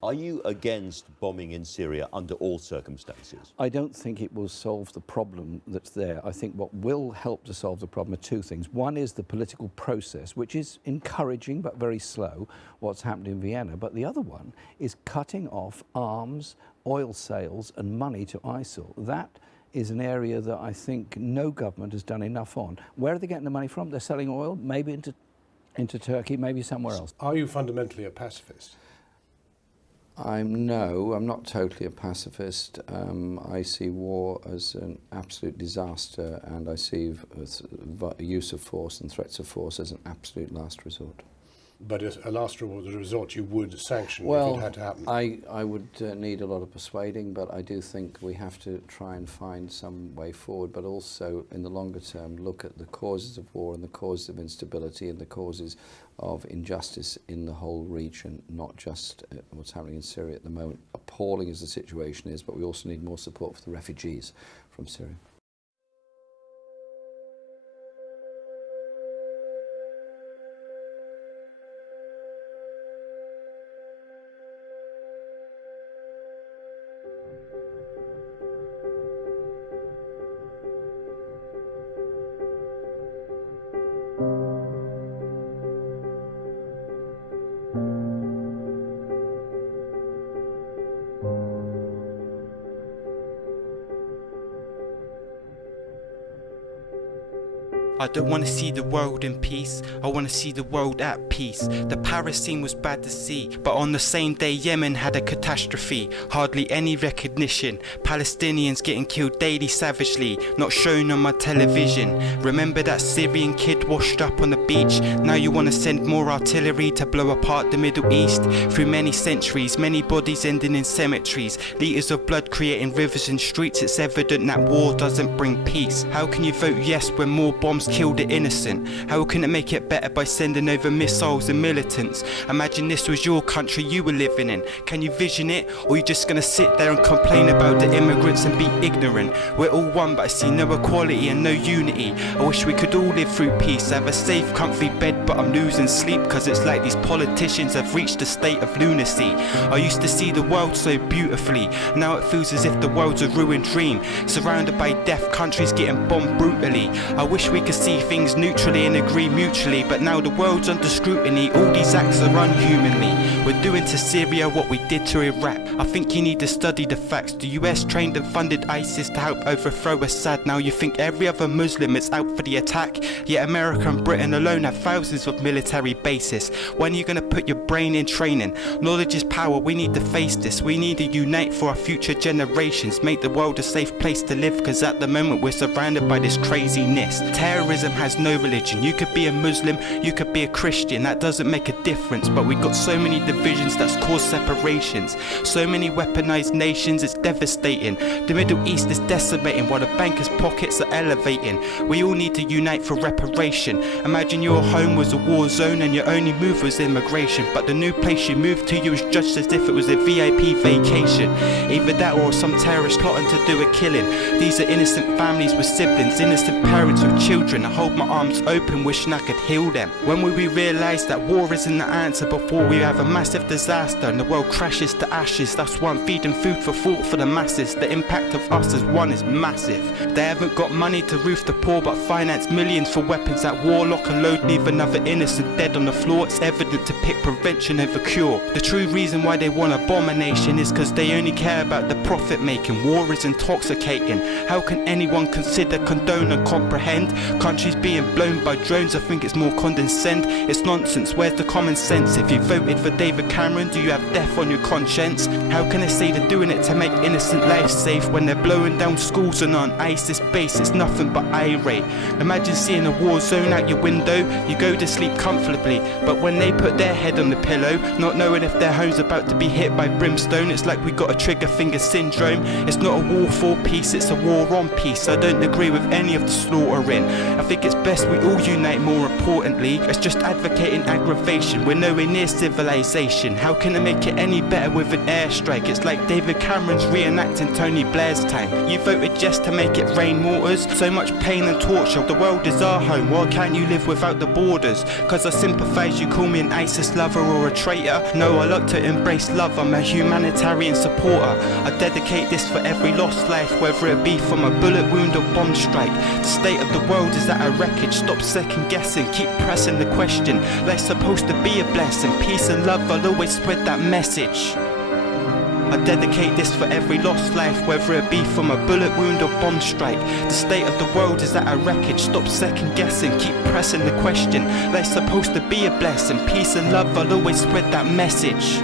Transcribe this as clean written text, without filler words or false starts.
Are you against bombing in Syria under all circumstances? I don't think it will solve the problem that's there. I think what will help to solve the problem are two things. One is the political process, which is encouraging but very slow, what's happened in Vienna. But the other one is cutting off arms, oil sales and money to ISIL. That is an area that I think no government has done enough on. Where are they getting the money from? They're selling oil, maybe into Turkey, maybe somewhere else. Are you fundamentally a pacifist? I'm not totally a pacifist. I see war as an absolute disaster, and I see use of force and threats of force as an absolute last resort. But as a last resort, you would sanction if it had to happen? I would need a lot of persuading, but I do think we have to try and find some way forward, but also in the longer term look at the causes of war and the causes of instability and the causes of injustice in the whole region, not just what's happening in Syria at the moment. Appalling as the situation is, but we also need more support for the refugees from Syria. I don't want to see the world in peace, I want to see the world at peace. The Paris scene was bad to see, but on the same day Yemen had a catastrophe. Hardly any recognition, Palestinians getting killed daily savagely, not shown on my television. Remember that Syrian kid washed up on the beach? Now you want to send more artillery to blow apart the Middle East. Through many centuries, many bodies ending in cemeteries, liters of blood creating rivers and streets. It's evident that war doesn't bring peace. How can you vote yes when more bombs kill the innocent? How can it make it better by sending over missiles and militants? Imagine this was your country you were living in. Can you vision it? Or are you just gonna sit there and complain about the immigrants and be ignorant? We're all one, but I see no equality and no unity. I wish we could all live through peace. I have a safe comfy bed, but I'm losing sleep, cause it's like these politicians have reached a state of lunacy. I used to see the world so beautifully, now it feels as if the world's a ruined dream. Surrounded by deaf countries getting bombed brutally. I wish we could see things neutrally and agree mutually, but now the world's under scrutiny. All these acts are unhumanly. We're doing to Syria what we did to Iraq. I think you need to study the facts. The US trained and funded ISIS to help overthrow Assad. Now you think every other Muslim is out for the attack, yet America and Britain alone have thousands of military bases. When are you going to put your brain in training? Knowledge is power. We need to face this. We need to unite for our future generations. Make the world a safe place to live, because at the moment we're surrounded by this craziness. Terrorism has no religion. You could be a Muslim, you could be a Christian, that doesn't make a difference. But we've got so many divisions that's caused separations. So many weaponized nations, it's devastating. The Middle East is decimating while the bankers' pockets are elevating. We all need to unite for reparation. Imagine your home was a war zone and your only move was immigration, but the new place you moved to you was judged as if it was a VIP vacation. Either that or some terrorist plotting to do a killing. These are innocent families with siblings, innocent parents with children. I hold my arms open wishing I could heal them. When will we realise that war isn't the answer before we have a massive disaster and the world crashes to ashes? That's why I'm feeding food for thought for the masses. The impact of us as one is massive. They haven't got money to roof the poor, but finance millions for weapons that war, lock and load, leave another innocent dead on the floor. It's evident to pick prevention over cure. The true reason why they want to bomb a nation is because they only care about the profit making. War is intoxicating. How can anyone consider, condone and comprehend countries being blown by drones? I think it's more condescend. It's nonsense. Where's the common sense? If you voted for David Cameron, do you have death on your conscience? How can they say they're doing it to make innocent lives safe when they're blowing down schools and on ISIS base? It's nothing but irate. Imagine seeing a war zone out your window. You go to sleep comfortably, but when they put their head on the pillow, not knowing if their home's about to be hit by brimstone, it's like we got a trigger finger syndrome. It's not a war for peace, it's a war on peace. I don't agree with any of the slaughtering. I think it's best we all unite. More importantly, it's just advocating aggravation. We're nowhere near civilization. How can it make it any better with an air strike. It's like David Cameron's reenacting Tony Blair's time. You voted just to make it rain waters. So much pain and torture. The world is our home. Why can't you live without the borders? Cause I sympathise, you call me an ISIS lover or a traitor. No, I like to embrace love. I'm a humanitarian supporter. I dedicate this for every lost life, whether it be from a bullet wound or bomb strike. The state of the world is at a wreckage. Stop second guessing, keep pressing the question. Life's supposed to be a blessing. Peace and love, I'll always spread that message. I dedicate this for every lost life, whether it be from a bullet wound or bomb strike. The state of the world is at a wreckage. Stop second guessing, keep pressing the question. Life's supposed to be a blessing. Peace and love, I'll always spread that message.